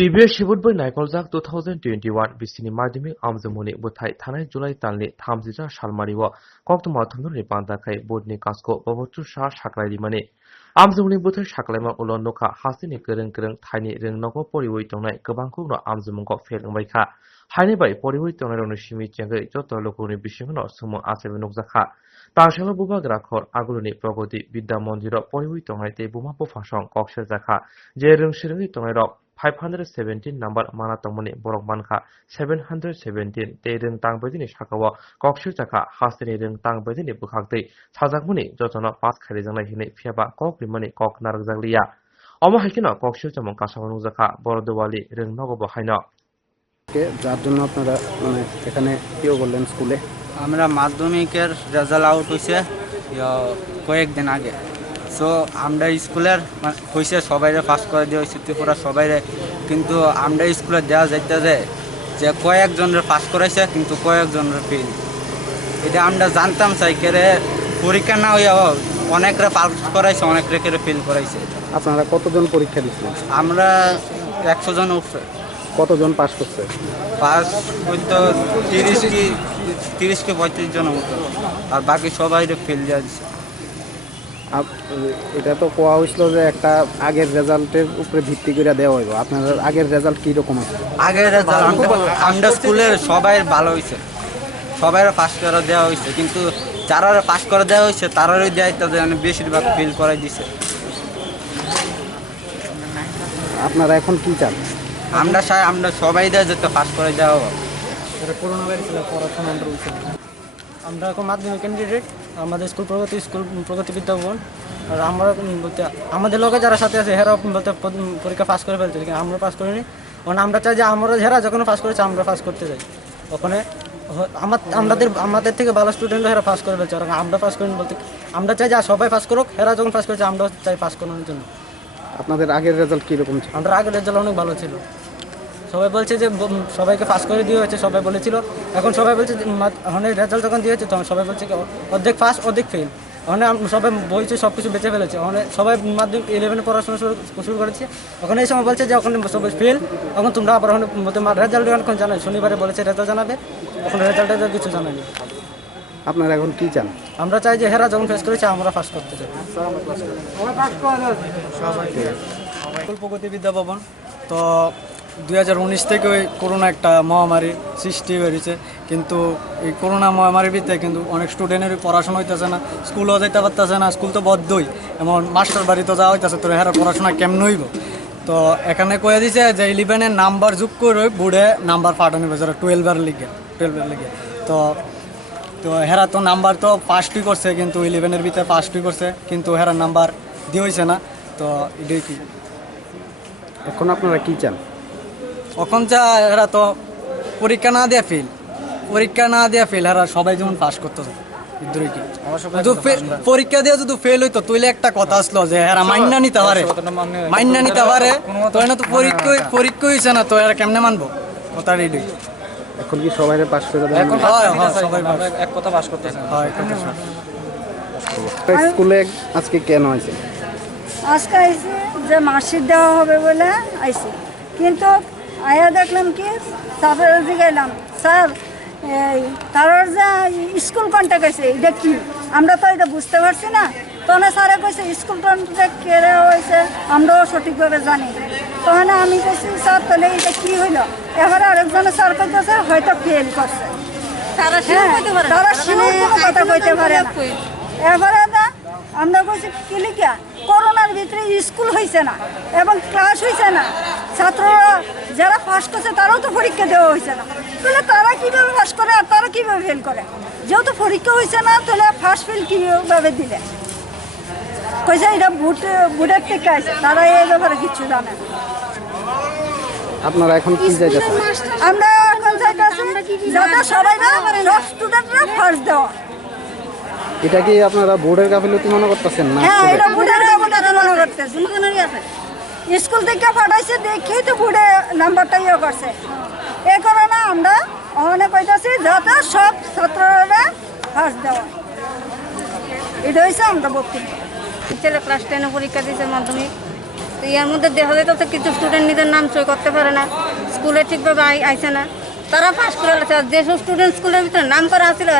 TBS Shibutboy Khwlaijakma 2021 Bisini Madhyamik Amjamuni Buthai Thanai July Talni Thamjija Shalmariwa Koktuma Thumnuri Pandakai Bodni Kasko Babotu Sha Sakwlaijak Amjamuni Buthai Sakwlaima Ulonnoka Hasini Kereng Thaini Rwngnago Poriwui Tongnai Gobangkokno Amjamungko Felngbaikha Haini bai Poriwui Tongnai Simi Chengai Joto Lokoni Bisingno Sumo Asebe Nukjakha Tarshalo Bubag Rakhor Aguluni Progoti Bidya Mondiro Poriwui Tongnai Te Buma Pofasong Koksejakha Je Rwngsiringi Tongnai Rok 517 number mana tongmani borok manka 717 te reng tangbedini sakawa kokshirjaka hasini reng tangbedini bukhaktei sajakmuni jotono pass kharijangnai hini phiaba kokrimani kok narjakliya omo haikino kokshirjamon kasabanu jaka borodowali reng nogobo haino যার জন্য আপনারা মানে এখানে কিও বললেন স্কুলে আমরা মাধ্যমিকের রেজাল্ট আউট হইছে কয়েকদিন আগে সো আমরা স্কুলের হইছে সবাইরে পাস করে দেওয়া হয়েছে ত্রিপুরা সবাইরে কিন্তু আমরা স্কুলে দেওয়া যাইতে যে কয়েকজনের পাস করাইছে কিন্তু কয়েকজনের ফেল এটা আমরা জানতাম সাইকেলে পরীক্ষা না হইয়া অনেকরে পাস করাইছে অনেকরে ফেল করাইছে আপনারা কতজন পরীক্ষা দিচ্ছিলেন আমরা 100 জন উপরে কতজন পাস করছে পাস হইতো 30 কি 35 জনের মতো আর বাকি সবাইরে ফেল দেওয়া দিচ্ছে এটা তো কোয়া হয়েছিল যে একটা আগের রেজাল্টের উপরে ভিত্তি করে দেওয়া হইব আপনাদের আগের রেজাল্ট কি রকম আছে আগের রেজাল্ট আমরা স্কুলের সবাই ভালো হয়েছে সবাই পাস করে দেওয়া হয়েছে কিন্তু যারা পাস করে দেওয়া হয়েছে তারারই দেয় তাদের বেশিরভাগ ফেল করাই দিছে আপনারা এখন কি চান আমরা সবাই দেয় যেতে পাস করে দেওয়া হবে করোনা ভাইরাসের পড়াশোনা আমরা এখন মাধ্যমিক ক্যান্ডিডেট আমাদের স্কুল প্রগতি বিদ্যাভবন আর আমরা বলতে আমাদের লোকে যারা সাথে আছে হেরা বলতে পরীক্ষা পাস করে ফেলছে কিন্তু আমরা পাস করিনি কারণ আমরা চাই যে আমরা হেরা যখন পাস করেছে আমরা পাস করতে চাই ওখানে আমাদের থেকে ভালো স্টুডেন্ট হেরা পাস করে ফেলছে আর আমরা পাস করিনি বলতে আমরা চাই যে সবাই পাস করুক হেরা যখন পাস করেছে আমরাও চাই পাস করানোর জন্য আপনাদের আগের রেজাল্ট কীরকম ছিল আমরা আগের রেজাল্ট অনেক ভালো ছিল সবাই বলছে যে সবাইকে পাস করে দিয়ে হয়েছে সবাই বলেছিল এখন সবাই বলছে অনেক রেজাল্ট যখন দিয়েছে তখন সবাই বলছে কি অর্ধেক পাস অর্ধেক ফেল ওখানে সবাই বলছে সব কিছু বেঁচে ফেলেছে ওখানে সবাই মাধ্যমিক 11 পড়াশোনা শুরু করেছে ওখানে এই সময় বলছে যে ওখানে সবাই ফেল এখন তোমরা আবার ওখানে তোমার রেজাল্ট এখন জানাই শনিবারে বলেছে রেজাল্ট জানাবে এখন রেজাল্টে কিছু জানায়নি আপনারা এখন কি চান আমরা চাই যে হেরা যখন ফেস করেছে আমরা পাস করতে চাই প্রগতি বিদ্যাভবন তো 2019 থেকে ওই করোনা একটা মহামারী সৃষ্টি হয়েছে কিন্তু এই করোনা মহামারীর ভিতরে কিন্তু অনেক স্টুডেন্টের পড়াশোনা হইতেছে না স্কুলও যেতে পারতেছে না স্কুল তো বদ্ধই এমন মাস্টার বাড়ি তো যাওয়া হইতেছে তো হেরা পড়াশোনা কেমন হইব তো এখানে কয়ে দিছে যে 11-এর নাম্বার যোগ করে বোর্ডে নাম্বার পাঠানো হবে যারা 12-এর লিগে তো হেরা তো নাম্বার তো পাসই করছে কিন্তু 11-এর ভিতরে পাসই করছে কিন্তু হেরা নাম্বার দিয়ে হয়েছে না তো এটাই কি এখন আপনারা কি চান এখন যা এরা তো পরীক্ষা না দেয়া ফেল এরা সবাই যেমন পাস করতেছে পরীক্ষা দিয়ে যদি ফেল হইতো তুইলে একটা কথা আসলো যে এরা মাইন্না নিতে পারে তো না তো পরীক্ষা হয়েছে না তো এরা কেমনে মানবো কথা রেডি এখন কি সবাই পাস করে দেবেন সবাই এক কথা পাস করতেছে স্কুলে আজকে কেন আছে আজকে আইসি যে মার্কশিট দেওয়া হবে বলে আইসি কিন্তু আয়া দেখলাম কি স্যারের জিগাইলাম স্যার এই তার যে স্কুল কন্ট্যাক্ট আছে এটা কি আমরা তো এটা বুঝতে পারছি না তখন স্যারে কইছে স্কুল কন্ট্যাক্ট কেড়ে হয়েছে আমরাও সঠিকভাবে জানি তখন আমি কইছি স্যার তাহলে এটা কি হইলো এবারে আরেকজনের স্যার কইতেছে হয়তো ফেল করছে তারা কথা কইতে পারে না এবারে আমরা কইছি কি লিখা করোনার ভিতরে স্কুল হয়েছে না এবং ক্লাস হয়েছে না ছাত্ররা যারা পাস করছে তারাও তো পরীক্ষা দেওয়া হয়েছে না তাহলে তারা কীভাবে পাস করে আর তারা কীভাবে ফেল করে যেহেতু পরীক্ষা হয়েছে না তাহলে ফার্স্ট ফেল কীভাবে দিলে কইছে এটা বুটের থেকে আছে তারা এই ব্যাপারে কিছু জানে না আপনারা এখন কি চাইতেছেন আমরা এখন চাইতেছি যাতে সবাই সব স্টুডেন্টরা ফার্স্ট দেওয়া এটা কি আপনারা বোর্ডের গাফিলতি মনে করতেছেন না হ্যাঁ এটা বোর্ডের গাফিলতি মনে করতেছি স্কুল থেকে পাঠাইছে দেখেই তো বোর্ডে নাম্বারটা ইয়ে করছে এই কারণে আমরা ওখানে কইতাছি যাতে সব ছাত্ররা ফার্স্ট দেওয়া এটা হয়েছে আমরা বক্তব্য ছেলে ক্লাস 10 পরীক্ষা দিয়েছে মাধ্যমিক তো এর মধ্যে দেখা যায় তো কিছু স্টুডেন্ট নিজের নাম সই করতে পারে না, স্কুলে ঠিকভাবে আইসে না, তারা পাস করে গেছে। আর যেসব স্টুডেন্ট স্কুলের ভিতরে নাম করা ছিল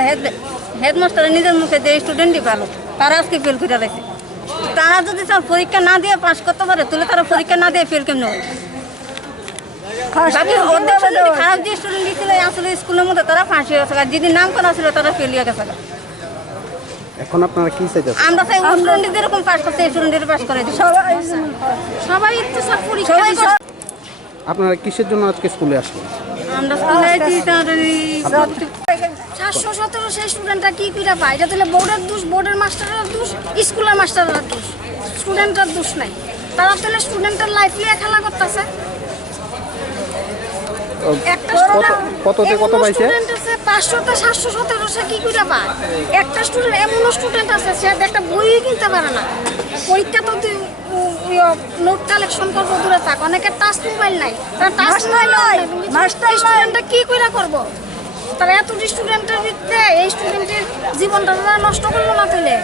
হেডমাস্টারের নিজের মুখে যে স্টুডেন্টই ভালো, তারা আজকে ফেল করে গেছে। তারা যদি পরীক্ষা না দিয়ে পাস করতে পারে তাহলে তারা পরীক্ষা না দিয়ে ফেল কেমন হবে? খারাপ যে স্টুডেন্ট ছিল আসলে স্কুলের মধ্যে তারা ফাঁসি হয়ে গেছে, আর যেদিন নাম করা ছিল তারা ফেল হয়ে গেছে। এখন আপনারা কি চাইতেছেন? আমরা চাই স্টুডেন্ট যেরকম পাস করছে স্টুডেন্টের পাস করে দিই। সবাই তো সব পরীক্ষা আপনারা কিসের জন্য আজকে স্কুলে আসলেন? আমরা স্কুলে 717 সেই স্টুডেন্টরা কি করে পায়? এটা তাহলে বোর্ডের দোষ, বোর্ডের মাস্টারের দোষ, স্কুলের মাস্টারের দোষ, স্টুডেন্টের দোষ নাই। তারা তাহলে স্টুডেন্টের লাইফ নিয়ে খেলা করতেছে। কততে কত পাইছে? 500তে 717 কি করে পায়? একটা স্টুডেন্ট এমন স্টুডেন্ট আছে সে একটা বই কিনতে পারে না, পরীক্ষা তো নোট কালেকশন করবো দূরে থাক, অনেকের টাচ মোবাইল নাই, তারা টাচ মোবাইল স্টুডেন্টটা কি করে করবো? তারা এত স্টুডেন্টের ভিতরে এই স্টুডেন্টের জীবনটা নষ্ট করলো না তুলে।